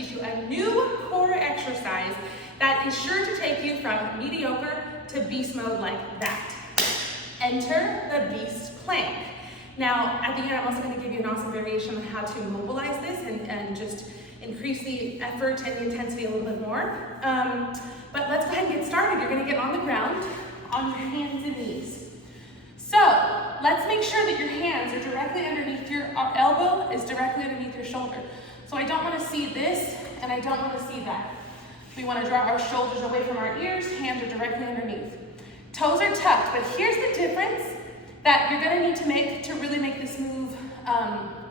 teach you a new core exercise that is sure to take you from mediocre to beast mode like that. Enter the beast plank. Now, at the end, I'm also going to give you an awesome variation on how to mobilize this and just increase the effort and the intensity a little bit more. But let's go ahead and get started. You're going to get on the ground on your hands and knees. So let's make sure that your hands are directly underneath our elbow is directly underneath your shoulder. So I don't want to see this and I don't want to see that. We want to draw our shoulders away from our ears, hands are directly underneath. Toes are tucked, but here's the difference that you're going to need to make to really make this move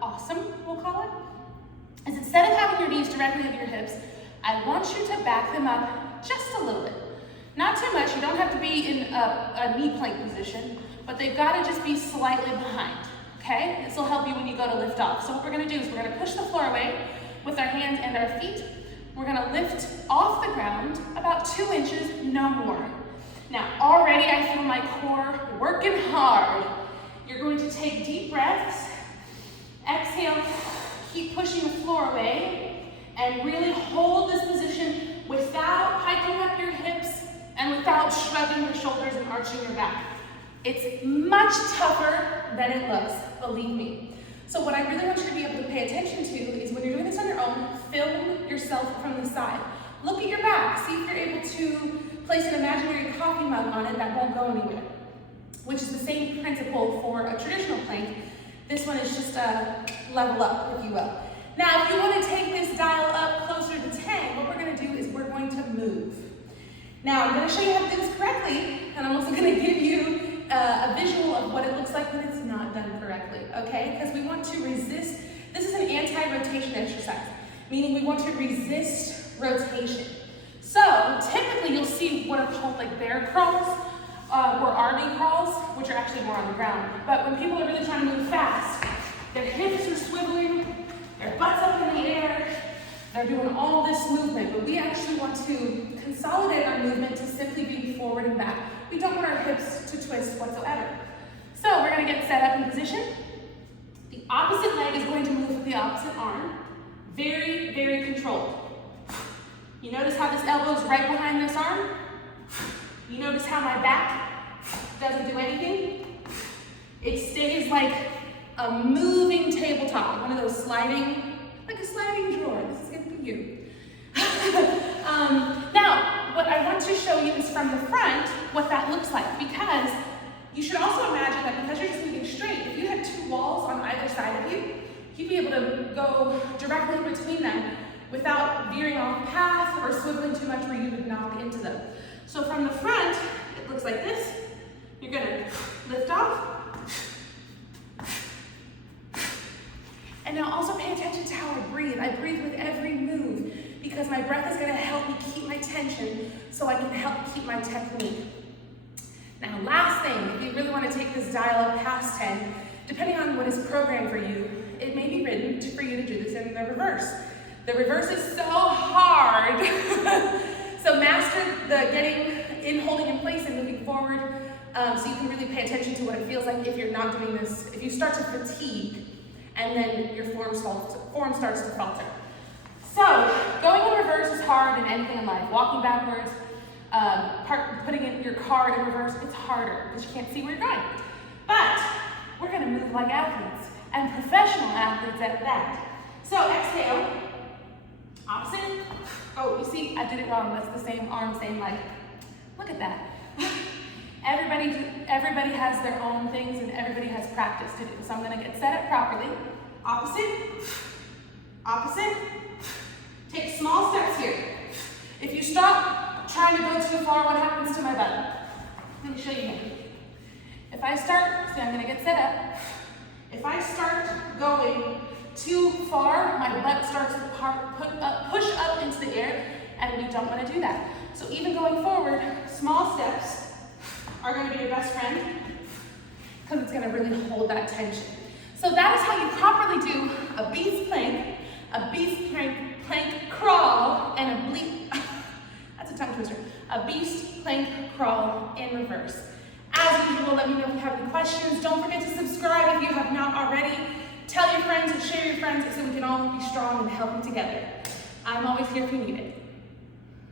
awesome, we'll call it, is instead of having your knees directly under your hips, I want you to back them up just a little bit. Not too much, you don't have to be in a knee plank position, but they've got to just be slightly behind, okay? This will help you when you go to lift off. So what we're going to do is we're going to push the floor away with our hands and our feet. We're going to lift off the ground about 2 inches, no more. Now, already I feel my core working hard. You're going to take deep breaths. Exhale, keep pushing the floor away, and really hold this position without hiking up your hips and without shrugging your shoulders and arching your back. It's much tougher than it looks, believe me. So what I really want you to be able to pay attention to is when you're doing this on your own, film yourself from the side. Look at your back, see if you're able to place an imaginary coffee mug on it that won't go anywhere, which is the same principle for a traditional plank. This one is just a level up, if you will. Now, if you want to take this dial up closer to 10, what we're going to do is we're going to move. Now, I'm going to show you how to do this correctly, and I'm also going to give you a visual of what it looks like when it's not done correctly, okay? Because we want to resist. This is an anti-rotation exercise, meaning we want to resist rotation. So typically you'll see what are called like bear crawls or army crawls, which are actually more on the ground. But when people are really trying to move fast, their hips are swiveling, their butts up in the air, they're doing all this movement. But we actually want to consolidate our movement to simply be forward and back. We don't want our hips to twist whatsoever. So we're going to get set up in position. The opposite leg is going to move with the opposite arm. Very, very controlled. You notice how this elbow is right behind this arm? You notice how my back doesn't do anything? It stays like a moving tabletop, one of those sliding, like a sliding drawer. This is good for you. Now, what I want to show you is from the front what that looks like, because you should also imagine that because you're just moving straight, if you had 2 walls on either side of you, you'd be able to go directly in between them without veering off path or swiveling too much where you would knock into them. So from the front, it looks like this. You're gonna lift off. And now also pay attention to how I breathe. I breathe with every move because my breath is gonna help me keep my tension so I can help keep my technique. Now last thing, if you really wanna take this dial up past 10, depending on what is programmed for you, it may be written for you to do this in the reverse. The reverse is so hard. So master the getting in, holding in place, and moving forward so you can really pay attention to what it feels like if you're not doing this, if you start to fatigue and then your form starts to falter. So going in reverse is hard in anything in life. Walking backwards, putting in your car in reverse, it's harder because you can't see where you're going. But we're going to move like athletes, and professional athletes at that. So exhale. Opposite. Oh, you see, I did it wrong. That's the same arm, same leg. Look at that. Everybody has their own things and everybody has practice to do. So I'm going to get set up properly. Opposite. Opposite. Take small steps here. If you stop trying to go too far, what happens to my butt? Let me show you here. If I start, see, I'm going to get set up. If I start going too far, my butt starts to push up into the air, and we don't want to do that. So even going forward, small steps are going to be your best friend because it's going to really hold that tension. So that is how you properly do a beast plank crawl, and that's a tongue twister, a beast plank crawl in reverse. As usual, let me know if you have any questions. Don't forget to subscribe if you have not already. Tell your friends and share your friends so we can all be strong and healthy together. I'm always here if you need it.